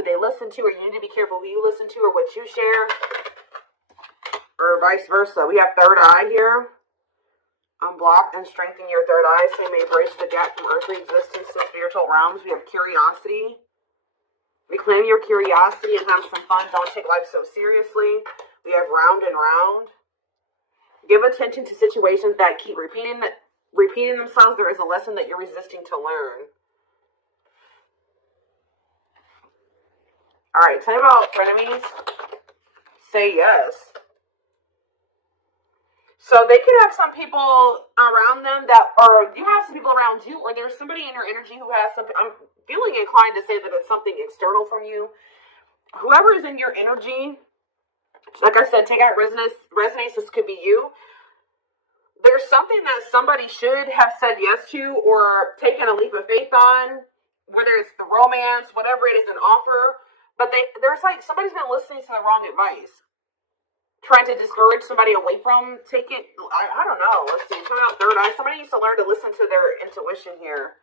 who they listen to, or you need to be careful who you listen to or what you share, or vice versa. We have third eye here. Unblock and strengthen your third eye, so you may bridge the gap from earthly existence to spiritual realms. We have curiosity. Reclaim your curiosity and have some fun. Don't take life so seriously. We have round and round. Give attention to situations that keep repeating themselves. There is a lesson that you're resisting to learn. All right, tell me about frenemies. Say yes. So they could have some people around them that, or you have some people around you, or there's somebody in your energy who has something. I'm feeling inclined to say that it's something external from you. Whoever is in your energy, like I said, take out resonance. This could be you. There's something that somebody should have said yes to or taken a leap of faith on, whether it's the romance, whatever it is, an offer. But there's like somebody's been listening to the wrong advice, trying to discourage somebody away from taking. I don't know. Let's see. Coming out third eye. Somebody needs to learn to listen to their intuition here.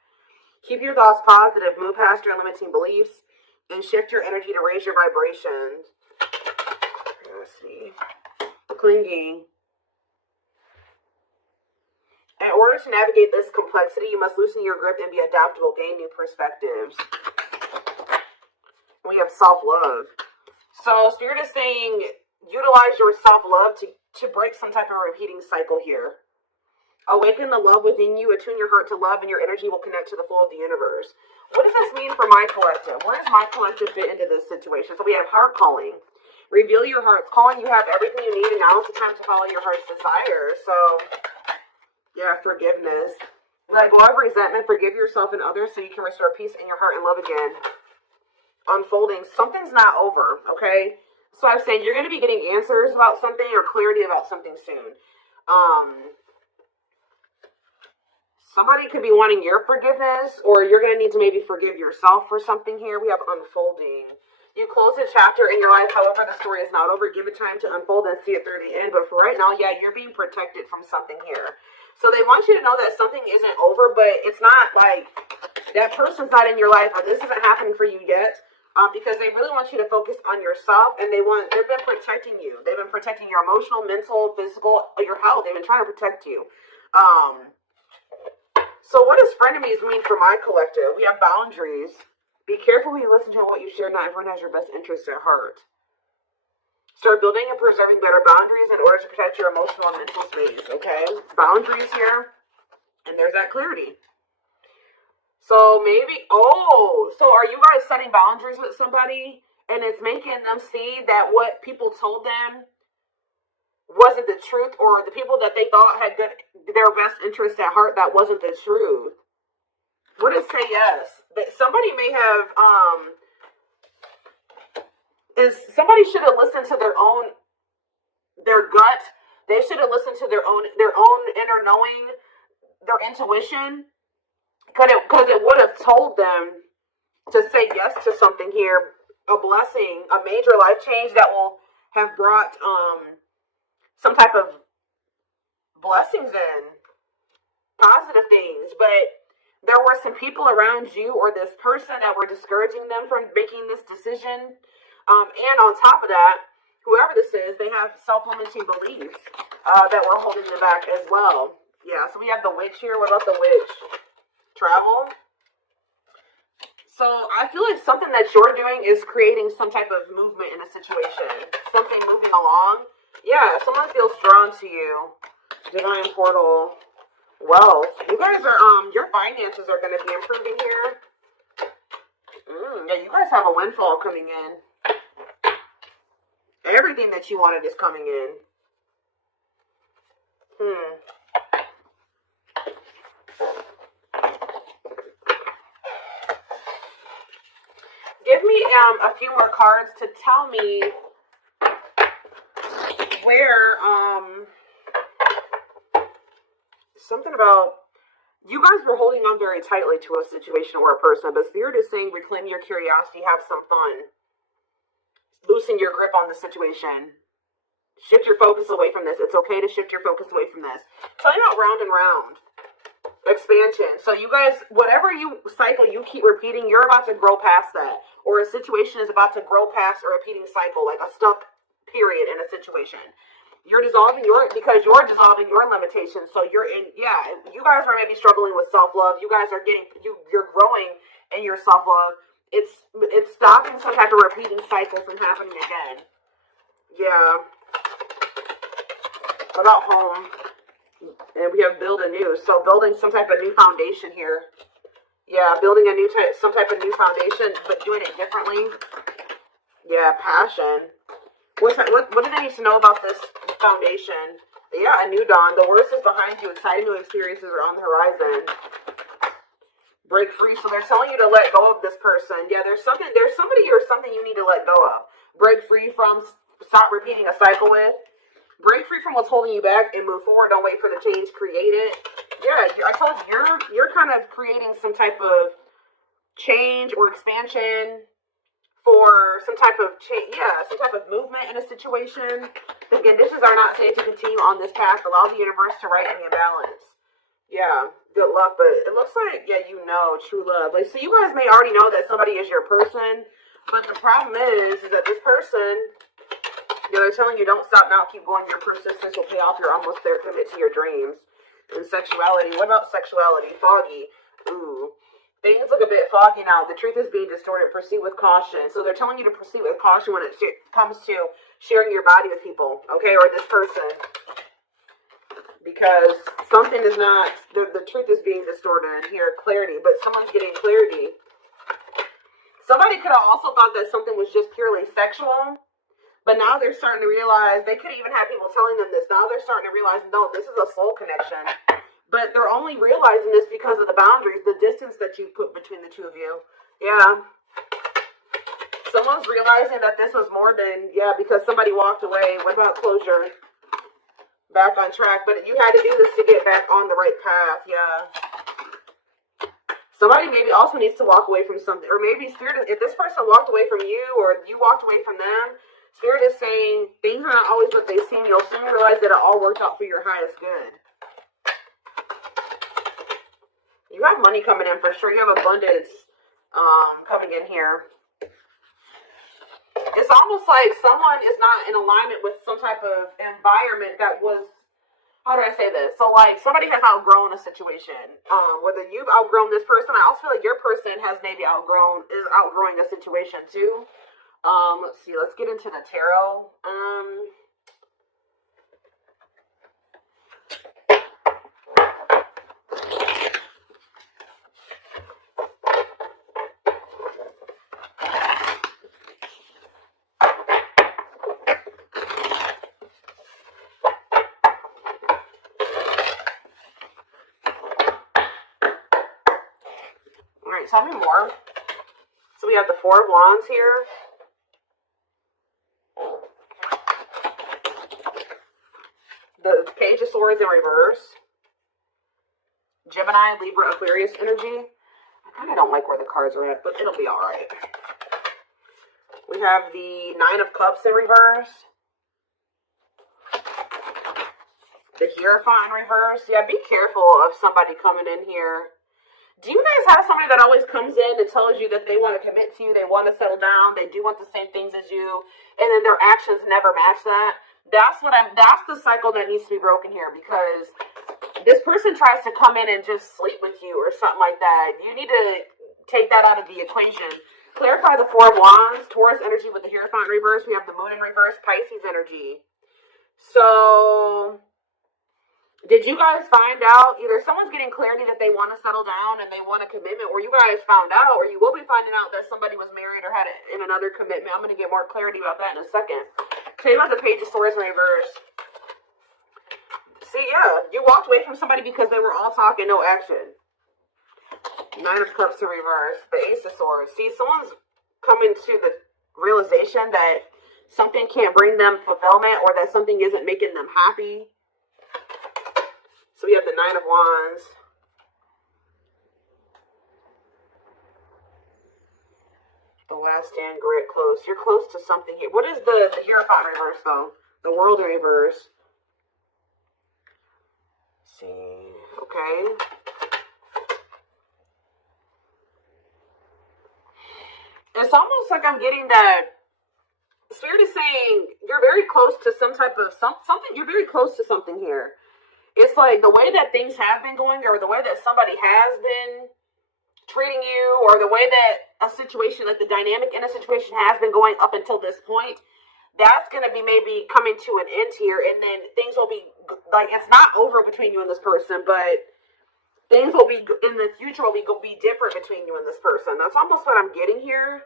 Keep your thoughts positive. Move past your limiting beliefs and shift your energy to raise your vibrations. Let's see. Clinging. In order to navigate this complexity, you must loosen your grip and be adaptable, gain new perspectives. We have self-love. So Spirit is saying, utilize your self-love to break some type of repeating cycle here. Awaken the love within you, attune your heart to love, and your energy will connect to the flow of the universe. What does this mean for my collective? Where does my collective fit into this situation? So we have heart calling. Reveal your heart's calling. You have everything you need, and now is the time to follow your heart's desire. So, yeah, forgiveness. Let go of resentment. Forgive yourself and others so you can restore peace in your heart and love again. Unfolding. Something's not over, okay? So I'm saying you're going to be getting answers about something or clarity about something soon. Somebody could be wanting your forgiveness, or you're going to need to maybe forgive yourself for something here. We have unfolding. You close a chapter in your life, however, the story is not over. Give it time to unfold and see it through the end. But for right now, yeah, you're being protected from something here. So they want you to know that something isn't over, but it's not like that person's not in your life, or this isn't happening for you yet. Because they really want you to focus on yourself, and they've been protecting you. They've been protecting your emotional, mental, physical, your health. They've been trying to protect you. So what does frenemies mean for my collective? We have boundaries. Be careful who you listen to and what you share. Not everyone has your best interest at heart. Start building and preserving better boundaries in order to protect your emotional and mental space, okay? Boundaries here, and there's that clarity. So maybe, so are you guys setting boundaries with somebody, and it's making them see that what people told them wasn't the truth, or the people that they thought had their best interest at heart, that wasn't the truth? What does say yes? That somebody may have, somebody should have listened to their gut. They should have listened to their own inner knowing, their intuition. Because it would have told them to say yes to something here, a blessing, a major life change that will have brought some type of blessings in, positive things. But there were some people around you or this person that were discouraging them from making this decision. And on top of that, whoever this is, they have self-limiting beliefs that were holding them back as well. Yeah, so we have the witch here. What about the witch? Travel. So I feel like something that you're doing is creating some type of movement in a situation. Something moving along. Yeah, someone feels drawn to you. Divine portal. Wealth. You guys are, your finances are going to be improving here. Yeah, you guys have a windfall coming in. Everything that you wanted is coming in. Give me a few more cards to tell me where, something about, you guys were holding on very tightly to a situation or a person, but Spirit is saying reclaim your curiosity, have some fun. Loosen your grip on the situation. Shift your focus away from this. It's okay to shift your focus away from this. Tell me about round and round. expansion. So you guys, whatever you cycle, you keep repeating, you're about to grow past that. Or a situation is about to grow past a repeating cycle, like a stuck period in a situation. You're dissolving because you're dissolving your limitations. So you're in, you guys are maybe struggling with self-love. You guys are you're growing in your self-love. It's stopping some type of repeating cycle from happening again. Yeah. What about home? And we have build anew. So building some type of new foundation here. Yeah, building some type of new foundation, but doing it differently. Yeah, passion. What do they need to know about this foundation? Yeah, a new dawn. The worst is behind you. Exciting new experiences are on the horizon. Break free. So they're telling you to let go of this person. Yeah, there's somebody or something you need to let go of. Break free from. Stop repeating a cycle with. Break free from what's holding you back and move forward. Don't wait for the change. Create it. Yeah, I told you, you're kind of creating some type of change or expansion for some type of change. Yeah, some type of movement in a situation. The conditions are not safe to continue on this path. Allow the universe to right any imbalance. Yeah, good luck. But it looks like, true love. Like, so you guys may already know that somebody is your person. But the problem is that this person... Yeah, they're telling you don't stop now, keep going. Your persistence will pay off. You're almost there. Commit to your dreams. And sexuality. What about sexuality? Foggy. Ooh. Things look a bit foggy now. The truth is being distorted. Proceed with caution. So they're telling you to proceed with caution when it comes to sharing your body with people. Okay? Or this person. Because something is not... The truth is being distorted. Here, clarity. But someone's getting clarity. Somebody could have also thought that something was just purely sexual. But now they're starting to realize, they could even have people telling them this. Now they're starting to realize, no, this is a soul connection. But they're only realizing this because of the boundaries, the distance that you put between the two of you. Yeah. Someone's realizing that this was more than, because somebody walked away. What about closure? Back on track. But you had to do this to get back on the right path. Yeah. Somebody maybe also needs to walk away from something. Or maybe Spirit, if this person walked away from you or you walked away from them, Spirit is saying things are not always what they seem. You'll soon realize that it all worked out for your highest good. You have money coming in for sure. You have abundance coming in here. It's almost like someone is not in alignment with some type of environment that was, how do I say this? So like somebody has outgrown a situation. Whether you've outgrown this person, I also feel like your person has maybe outgrowing a situation too. Let's see. Let's get into the tarot. All right. Tell me more. So we have the Four of Wands here. The Page of Swords in reverse. Gemini, Libra, Aquarius energy. I kind of don't like where the cards are at, but it'll be alright. We have the Nine of Cups in reverse. The Hierophant in reverse. Yeah, be careful of somebody coming in here. Do you guys have somebody that always comes in and tells you that they want to commit to you, they want to settle down, they do want the same things as you, and then their actions never match that? That's the cycle that needs to be broken here, because this person tries to come in and just sleep with you or something like that. You need to take that out of the equation. Clarify the Four of Wands, Taurus energy with the Hierophant in reverse. We have the Moon in reverse, Pisces energy. So, did you guys find out, either someone's getting clarity that they want to settle down and they want a commitment, or you guys found out, or you will be finding out that somebody was married or had in another commitment. I'm going to get more clarity about that in a second. Tell you about the Page of Swords in reverse. See, yeah, you walked away from somebody because they were all talk and no action. Nine of Cups in reverse. The Ace of Swords. See, someone's coming to the realization that something can't bring them fulfillment, or that something isn't making them happy. So we have the Nine of Wands. The Last Stand, Grit, close. You're close to something here. What is the Hierophant reverse, though? The World in reverse. Let's see. Okay. it's almost like I'm getting that Spirit is saying you're very close to some type of something. You're very close to something here. It's like the way that things have been going, or the way that somebody has been treating you, or the way that a situation, like the dynamic in a situation has been going up until this point, that's going to be maybe coming to an end here, and then things will be, like, it's not over between you and this person, but things will be, in the future, will be different between you and this person. That's almost what I'm getting here.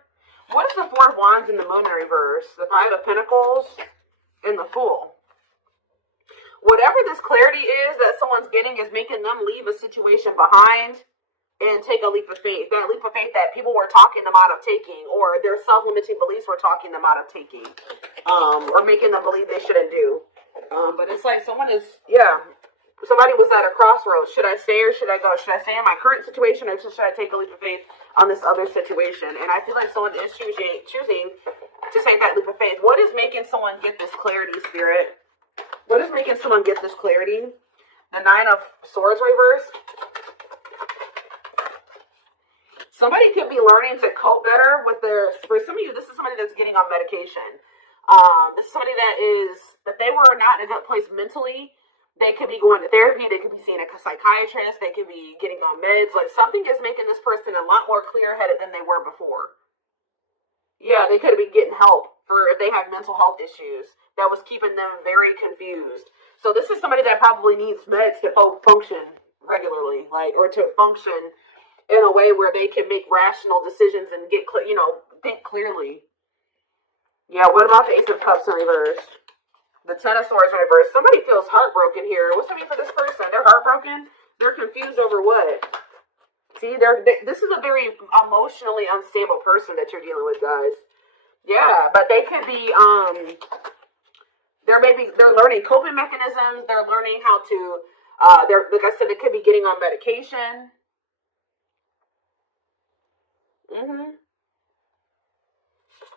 What is the Four of Wands in the Moon in reverse? The Five of Pentacles and the Fool. Whatever this clarity is that someone's getting is making them leave a situation behind and take a leap of faith. That leap of faith that people were talking them out of taking, or their self-limiting beliefs were talking them out of taking, or making them believe they shouldn't do. But it's like somebody was at a crossroads. Should I stay or should I go? Should I stay in my current situation, or should I take a leap of faith on this other situation? And I feel like someone is choosing to take that leap of faith. What is making someone get this clarity, Spirit? What is making someone get this clarity? The Nine of Swords reverse. Somebody could be learning to cope better with for some of you, this is somebody that's getting on medication. This is somebody that they were not in a good place mentally. They could be going to therapy. They could be seeing a psychiatrist. They could be getting on meds. Like, something is making this person a lot more clear-headed than they were before. Yeah, they could be getting help for if they have mental health issues that was keeping them very confused. So this is somebody that probably needs meds to function regularly, or to function in a way where they can make rational decisions and think clearly. Yeah, what about the Ace of Cups in reverse? The Ten of Swords in reverse. Somebody feels heartbroken here. What's it mean for this person? They're heartbroken? They're confused over what? See, this is a very emotionally unstable person that you're dealing with, guys. Yeah, but they could be, they're learning coping mechanisms. They're learning how to, like I said, they could be getting on medication.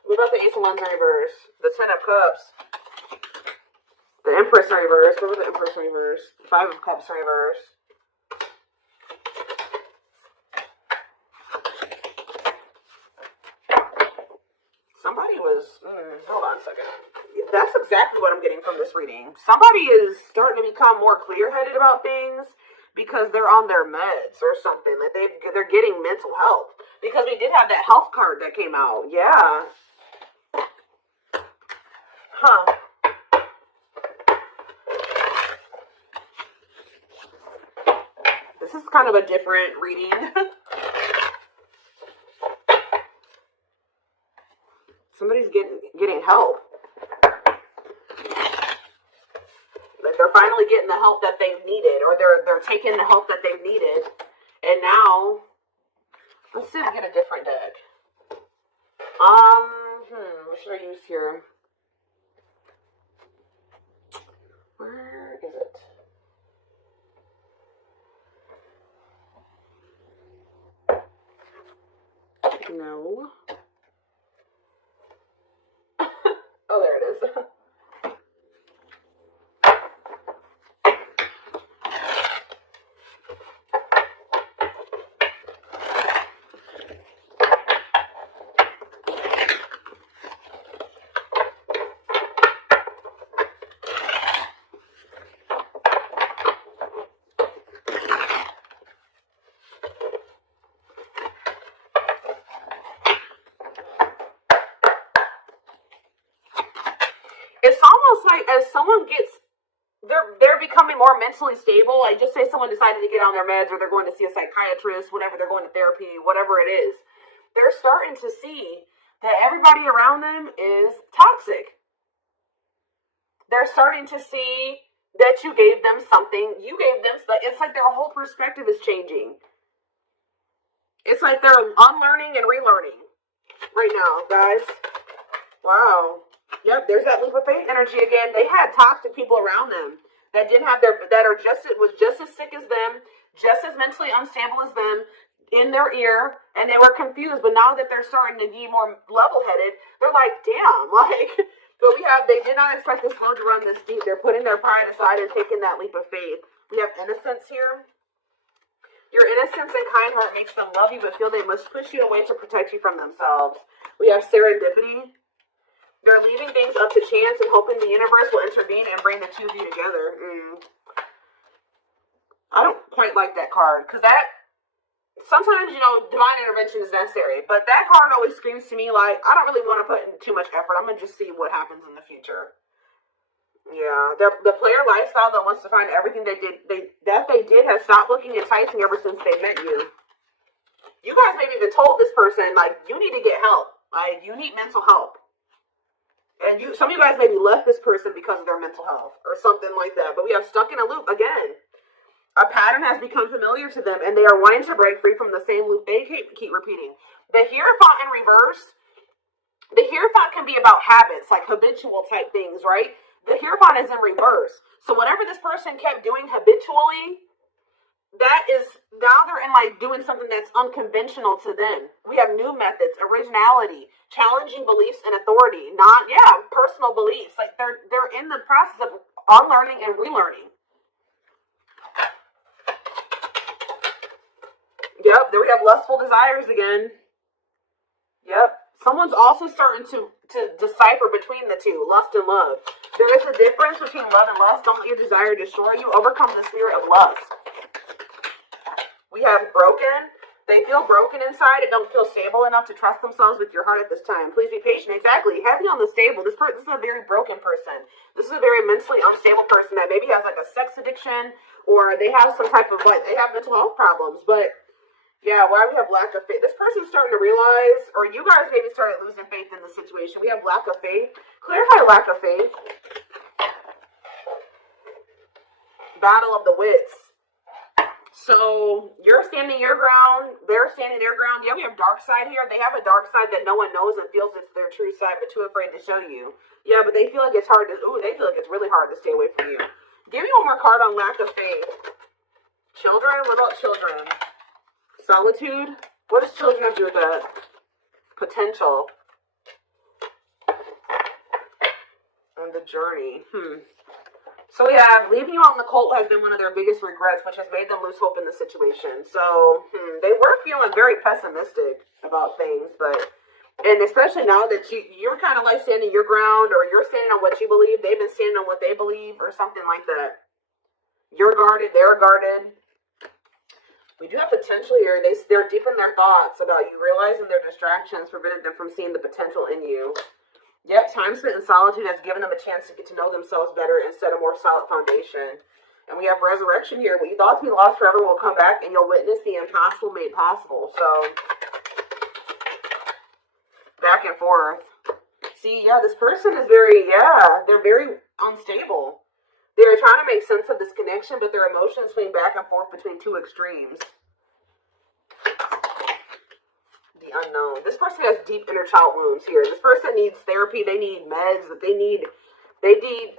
What about the Ace of Wands in reverse? The Ten of Cups. The Empress in reverse. What was the Empress in reverse? The Five of Cups in reverse. Somebody was... hold on a second. That's exactly what I'm getting from this reading. Somebody is starting to become more clear-headed about things because they're on their meds or something. Like they're getting mental health. Because we did have that health card that came out. Yeah. Huh. This is kind of a different reading. Somebody's getting help. Like they're finally getting the help that they've needed, or they're taking the help that they've needed. And now, let's see if I get a different deck. What should I use here? Where is it? No. Oh, there it is. It's almost like as someone gets, they're becoming more mentally stable. Like just say someone decided to get on their meds, or they're going to see a psychiatrist, whatever, they're going to therapy, whatever it is. They're starting to see that everybody around them is toxic. They're starting to see that you gave them something. You gave them, it's like their whole perspective is changing. It's like they're unlearning and relearning right now, guys. Wow. Yep, there's that leap of faith energy again. They had toxic people around them that didn't have was just as sick as them, just as mentally unstable as them, in their ear, and they were confused. But now that they're starting to be more level-headed, they're like, damn, but they did not expect this flow to run this deep. They're putting their pride aside and taking that leap of faith. We have innocence here. You're innocence and kind heart makes them love you, but feel they must push you away to protect you from themselves. We have serendipity. They're leaving things up to chance and hoping the universe will intervene and bring the two of you together. I don't quite like that card, because that, sometimes, divine intervention is necessary, but that card always screams to me like, I don't really want to put in too much effort. I'm going to just see what happens in the future. Yeah, the player lifestyle that wants to find everything they did has stopped looking enticing ever since they met you. You guys maybe even told this person, like, you need to get help. Like, you need mental help. And some of you guys maybe left this person because of their mental health or something like that. But we have stuck in a loop again. A pattern has become familiar to them, and they are wanting to break free from the same loop they keep repeating. The Hierophant in reverse, the Hierophant can be about habits, like habitual type things, right? The Hierophant is in reverse. So whatever this person kept doing habitually, that is, now they're in like doing something that's unconventional to them. We have new methods, originality, challenging beliefs and authority, personal beliefs. Like they're in the process of unlearning and relearning. Yep, there we have lustful desires again. Yep. Someone's also starting to decipher between the two, lust and love. There is a difference between love and lust. Don't let your desire destroy you. Overcome the spirit of lust. We have broken. They feel broken inside and don't feel stable enough to trust themselves with your heart at this time. Please be patient. Exactly. Heavy on the stable. This is a very broken person. This is a very mentally unstable person that maybe has like a sex addiction, or they have some type of, they have mental health problems. But yeah, why we have lack of faith. This person's starting to realize, or you guys maybe started losing faith in the situation. We have lack of faith. Clarify lack of faith. Battle of the wits. So you're standing your ground. They're standing their ground. Yeah, we have dark side here. They have a dark side that no one knows and feels it's their true side, but too afraid to show you. Yeah, but they feel like it's hard to, they feel like it's really hard to stay away from you. Give me one more card on lack of faith. Children? What about children? Solitude? What does children have to do with that? Potential. And the journey. So we have leaving you out in the cold has been one of their biggest regrets, which has made them lose hope in the situation. So they were feeling very pessimistic about things, and especially now that you're kind of like standing your ground, or you're standing on what you believe, they've been standing on what they believe, or something like that. You're guarded, they're guarded. We do have potential here. They're deep in their thoughts about you, realizing their distractions prevented them from seeing the potential in you. Yep, time spent in solitude has given them a chance to get to know themselves better and set a more solid foundation. And we have resurrection here. What you thought to be lost forever will come back, and you'll witness the impossible made possible. So, back and forth. See, yeah, this person is they're very unstable. They're trying to make sense of this connection, but their emotions swing back and forth between two extremes. The unknown. This person has deep inner child wounds here. This person needs therapy. They need meds. They need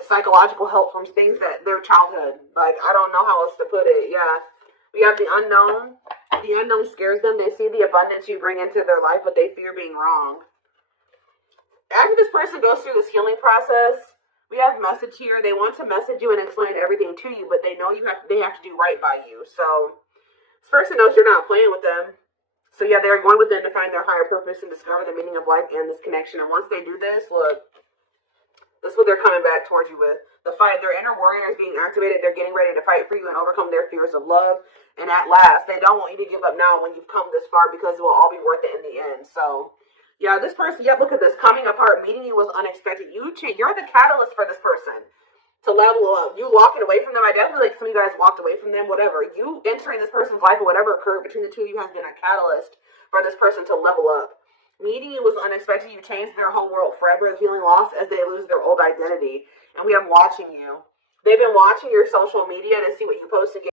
psychological help from things that their childhood. Like, I don't know how else to put it. Yeah. We have the unknown. The unknown scares them. They see the abundance you bring into their life, but they fear being wrong. After this person goes through this healing process, we have message here. They want to message you and explain everything to you, but they know they have to do right by you. So this person knows you're not playing with them. So yeah, they're going within to find their higher purpose and discover the meaning of life and this connection. And once they do this, look, this is what they're coming back towards you with. The fight, their inner warrior is being activated. They're getting ready to fight for you and overcome their fears of love. And at last, they don't want you to give up now when you've come this far, because it will all be worth it in the end. So yeah, this person, look at this. Coming apart, meeting you was unexpected. You're the catalyst for this person to level up. You walking away from them, I definitely like some of you guys walked away from them, whatever. You entering this person's life or whatever occurred between the two of you has been a catalyst for this person to level up. Meeting you was unexpected. You changed their whole world forever, feeling lost as they lose their old identity. And we have watching you. They've been watching your social media to see what you post again.